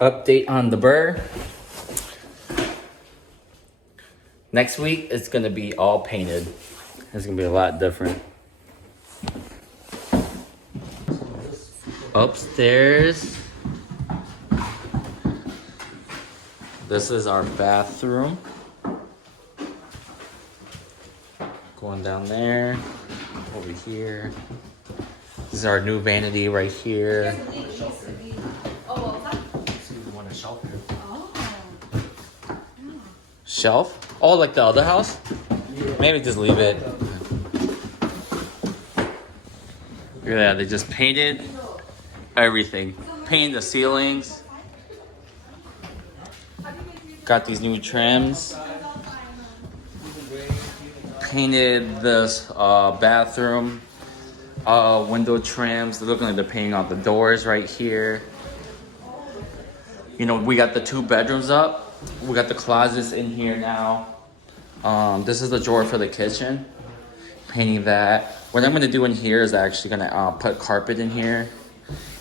Update on the BRRRR. Next week, it's gonna be all painted. It's gonna be a lot different. Upstairs. This is our bathroom. Going down there, over here. This is our new vanity right here. Shelf? Oh, like the other house? Maybe just leave it. Yeah, they just painted everything. Painted the ceilings. Got these new trims. Painted this bathroom. Window trims. They're looking like they're painting out the doors right here. You know, we got the 2 bedrooms up. We got the closets in here now. This is the drawer for the kitchen. Painting that. What I'm gonna do in here is actually gonna put carpet in here.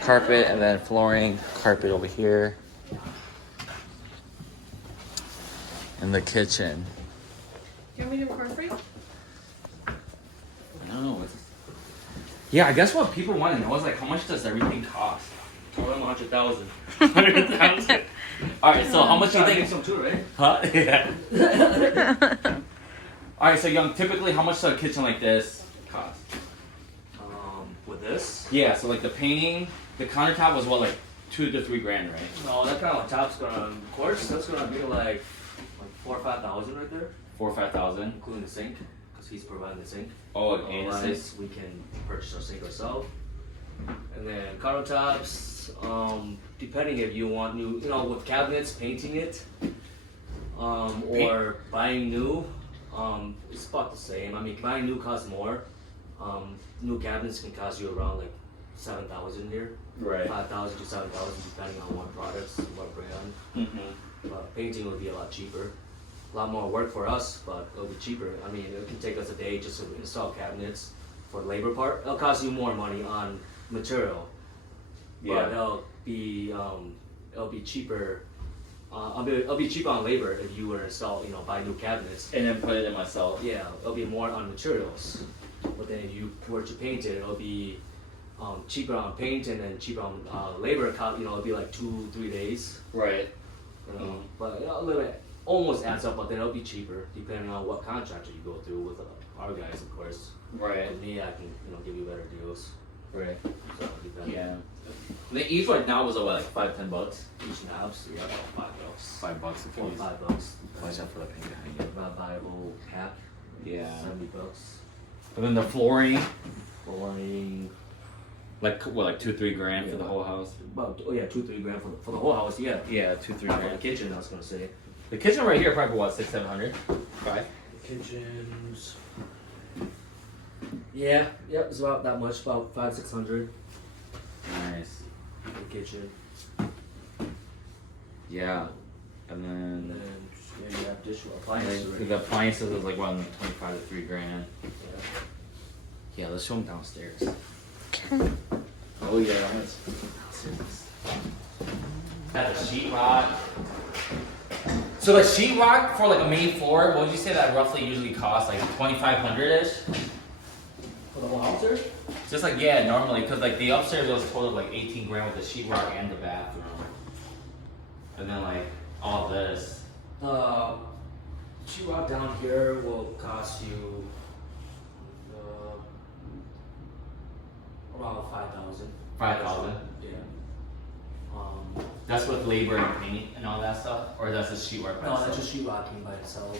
Carpet and then flooring, carpet over here. In the kitchen. Do you want me to record for you? No. Yeah, I guess what people want to know is like, how much does everything cost? More than 100,000. 100,000. All right, so how much do you think? Some too, right? Huh? Yeah. All right, so Young, typically how much does a kitchen like this cost? With this? Yeah, so like the painting, the countertop was what, like 2 to 3 grand, right? No, that kind of top's gonna, of course, that's gonna be like 4,000 or 5,000 right there, 4 or 5,000. including the sink, because he's providing the sink. Oh, and the sink. Otherwise, we can purchase our sink ourselves. And then countertops, depending if you want new, you know, with cabinets, painting it, or buying new, it's about the same. I mean, buying new costs more. New cabinets can cost you around like 7,000 here, Right. 5,000 to 7,000 depending on what products, what brand. Mm-hmm. But painting would be a lot cheaper. A lot more work for us, but it'll be cheaper. I mean, it can take us a day just to install cabinets for the labor part. It'll cost you more money on material, but it'll be cheaper. It'll be cheaper on labor if you were to install, you know, buy new cabinets. And then put it in myself. Yeah, it'll be more on materials. But then if you were to paint it, it'll be cheaper on paint and then cheaper on labor. You know, it'll be like 2-3 days. Right. You know, but a little bit almost adds up. But then it'll be cheaper depending on what contractor you go through with our guys, of course. Right. With me, I can give you better deals. Right. So depending. Yeah. The each right now was what, like $5-10? Each knobs, yeah, about $5. $5 a Or piece. $5. Watch out for the paint behind it. Viable cap. Yeah. $70. And then the flooring, Flooring. like what, like 2-3 grand for the whole house? About 2-3 grand for the whole house. Yeah. Yeah, 2-3 Not for the grand. kitchen, I was gonna say. The kitchen right here probably what, 600-700? 5. The kitchens. Yeah, yep, it's about that much, about 500-600 Nice. for the kitchen. Yeah. And And then then you have dish appliances. the appliances is like around 25 to 3 grand. Yeah. Yeah, let's show them downstairs. Okay. Oh yeah, that's got the sheetrock. So the sheetrock for like a main floor, what would you say that roughly usually costs? Like 2,500-ish? For the whole house there? Just like, yeah, normally, because like the upstairs was total like 18 grand with the sheetrock and the bathroom. And then like all this. Sheetrock down here will cost you around 5,000. 5,000? Yeah. That's with labor and paint and all that stuff? Or that's the sheetrock by No, itself? that's just sheetrocking by itself.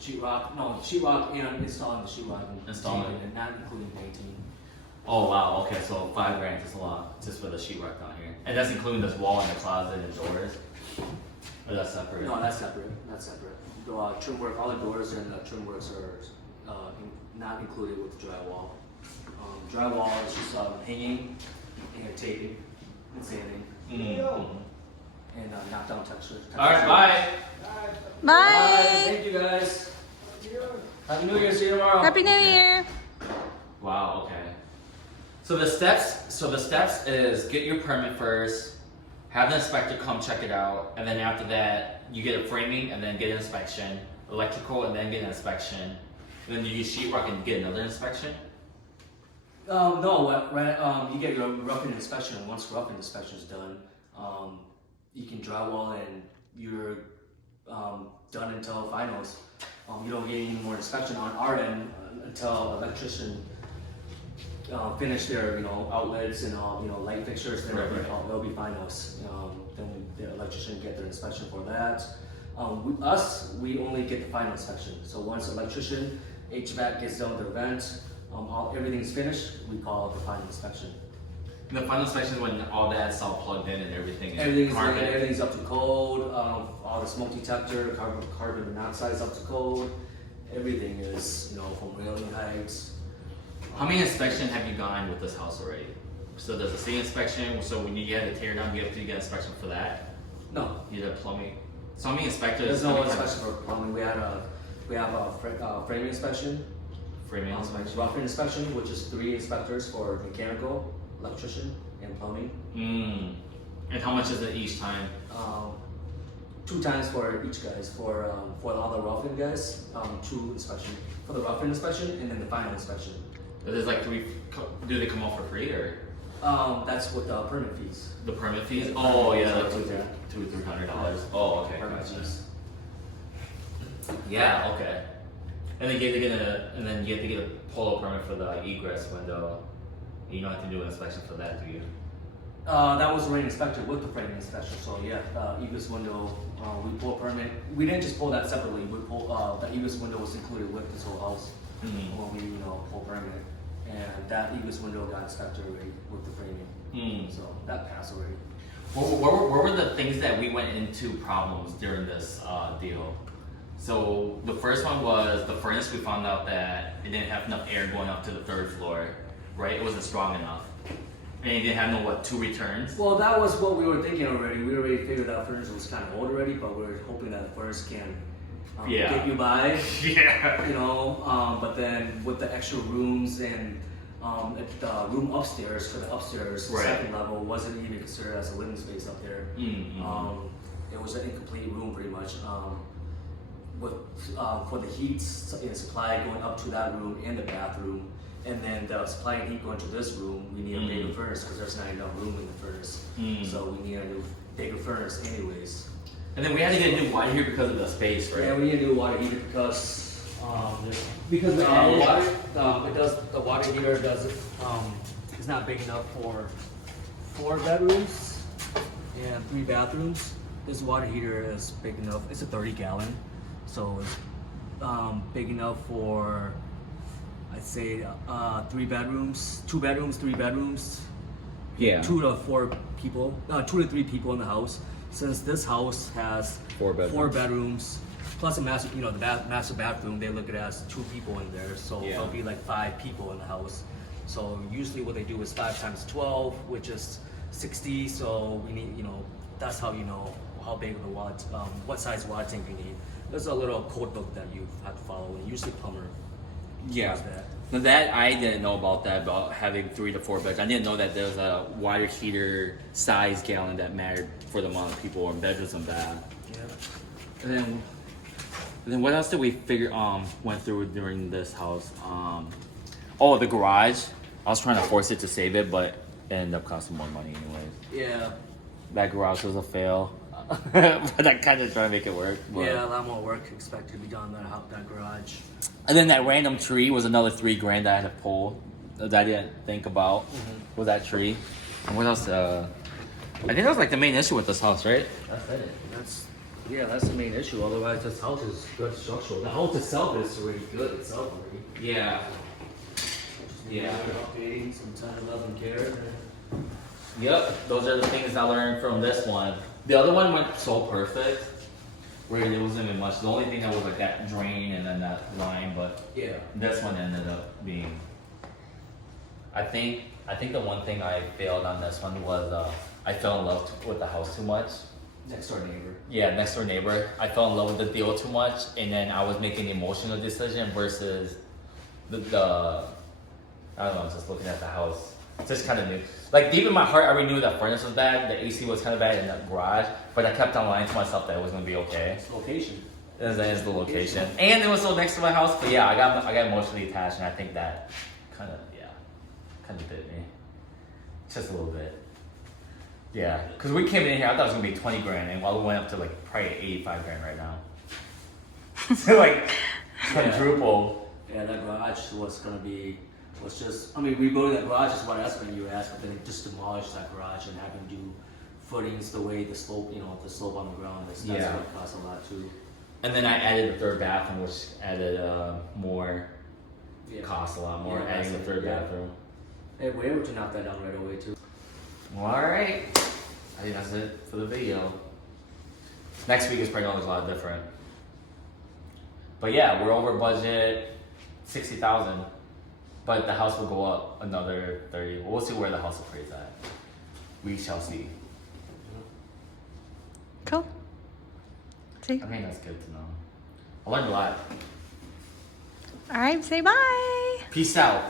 Sheetrock and installing the sheetrock and Installing painting it. and not including painting. Oh wow, okay, so 5 grand is a lot just for the sheetrock down here. And that's including this wall and the closet and doors? Or that's separate? No, that's separate. That's separate. The trim work, all the doors and the trim works are not included with the drywall. Drywall is just hanging and taping and sanding Mm-hmm. and knockdown texture. Alright, bye! Bye. Thank you guys. Happy New Year. See you tomorrow. Happy New Year. Wow, okay. So the steps is get your permit first, have an inspector come check it out, and then after that, you get a framing and then get an inspection, electrical and then get an inspection, and then you use sheetrock and get another inspection. No, right, you get your roughing inspection, and once roughing inspection is done, you can drywall and you're done until finals. You don't get any more inspection on our end until electrician finish their outlets and light fixtures. Then it'll be finals. Then the electrician get their inspection for that. We only get the final inspection. So once electrician HVAC gets done with their vent, everything's finished, we call it the final inspection. And the final inspection is when all that's all plugged in and everything. Everything's up to code. All the smoke detector, carbon monoxide is up to code. Everything is from railing heights. How many inspections have you gone with this house already? So there's a city inspection. So when you had to tear down, you have to get inspection for that. No, You did plumbing. So how many inspectors? there's no inspection for plumbing. We have a framing inspection. Framing inspection. Roughing inspection, which is 3 inspectors for mechanical, electrician, and plumbing. And how much is it each time? 2 times for each guys. For all the roughing guys, 2 inspection for the roughing inspection, and then the final inspection. There's like 3. Do they come out for free or? That's with the permit fees. The permit fees? Yeah, Oh yeah, permit like fees, $200-$300. Oh okay. Permit Gotcha. fees. Yeah. Okay. And then you have to get a polo permit for the egress window. You don't have to do an inspection for that, do you? That was already inspected with the framing inspection. So yeah, egress window, we pull a permit. We didn't just pull that separately. We pull the egress window was included with this whole house when we pull permit, and that egress window got inspected already with the framing. So that passed already. What were the things that we went into problems during this deal? So the first one was the furnace. We found out that it didn't have enough air going up to the 3rd floor, right? It wasn't strong enough. And it didn't have 2 returns. Well, that was what we were thinking already. We already figured out furnace was kind of old already, but we were hoping that the furnace can get you by. Yeah. But then with the extra rooms and the room upstairs for the upstairs second level wasn't even considered as a living space up there. It was an incomplete room pretty much. For the heat supply going up to that room and the bathroom, and then the supply and heat going to this room, we need a bigger furnace because there's not enough room in the furnace. So we need a new bigger furnace anyways. And then we had to get a new water heater because of the space, right? Yeah, we need a new water heater because the water heater it's not big enough for 4 bedrooms and 3 bathrooms. This water heater is big enough. It's a 30-gallon, so it's big enough for I'd say 3 bedrooms, 2 bedrooms, 3 bedrooms. Yeah. 2 to 4 people, 2 to 3 people in the house. Since this house has 4 bedrooms. 4 bedrooms plus a master, the master bathroom, they look at it as 2 people in there, so it'll be like 5 people in the house. So usually what they do is 5 times 12, which is 60. So we need, that's how you know how big of the what size water tank you need. There's a little code book that you have to follow, and usually plumber. Yeah. That I didn't know about having 3 to 4 beds. I didn't know that there was a water heater size gallon that mattered for the amount of people in bedrooms and bath. Yeah. And then what else did we went through during this house? The garage. I was trying to force it to save it, but it ended up costing more money anyways. Yeah. That garage was a fail. But I kind of tried to make it work. But. Yeah, a lot more work expected to be done on that garage. And then that random tree was another $3,000 that I had to pull that I didn't think about. Was that tree? And what else? I think that was like the main issue with this house, right? That's it. That's the main issue. Otherwise, this house is good structural. The house itself is already good itself already. Yeah. Yeah. Updating, some 10 11 care. Yep. Those are the things I learned from this one. The other one went so perfect, where there wasn't even much. The only thing that was like that drain and then that line, but Yeah. this one ended up being. I think the one thing I failed on this one was I fell in love with the house too much. Next door neighbor. Yeah, next door neighbor. I fell in love with the deal too much, and then I was making an emotional decision versus the I don't know, just looking at the house. Just kind of new. Like deep in my heart, I already knew that furnace was bad, the AC was kind of bad in the garage, but I kept on lying to myself that it was gonna be okay. It's location. That is the location, and it was so next to my house. But yeah, I got emotionally attached, and I think that kind of bit me, just a little bit. Yeah, because we came in here, I thought it was gonna be 20 grand, and while we went up to like probably 85 grand right now. So like quadruple. Yeah, that garage was just, I mean, rebuilding that garage is what I asked when you asked, but then just demolish that garage and having to do footings the way the slope, the slope on the ground, that's Yeah. what costs a lot too. And then I added the third bathroom, which added more cost a lot more. Yeah, adding the third bathroom. Hey, we're able to knock that down right away too. Well, all right, I think that's it for the video. Next week is probably always a lot different. But yeah, we're over budget, 60,000. But the house will go up another 30. We'll see where the house appraises at. We shall see. Cool. See? I think that's good to know. I learned a lot. All right, say bye. Peace out.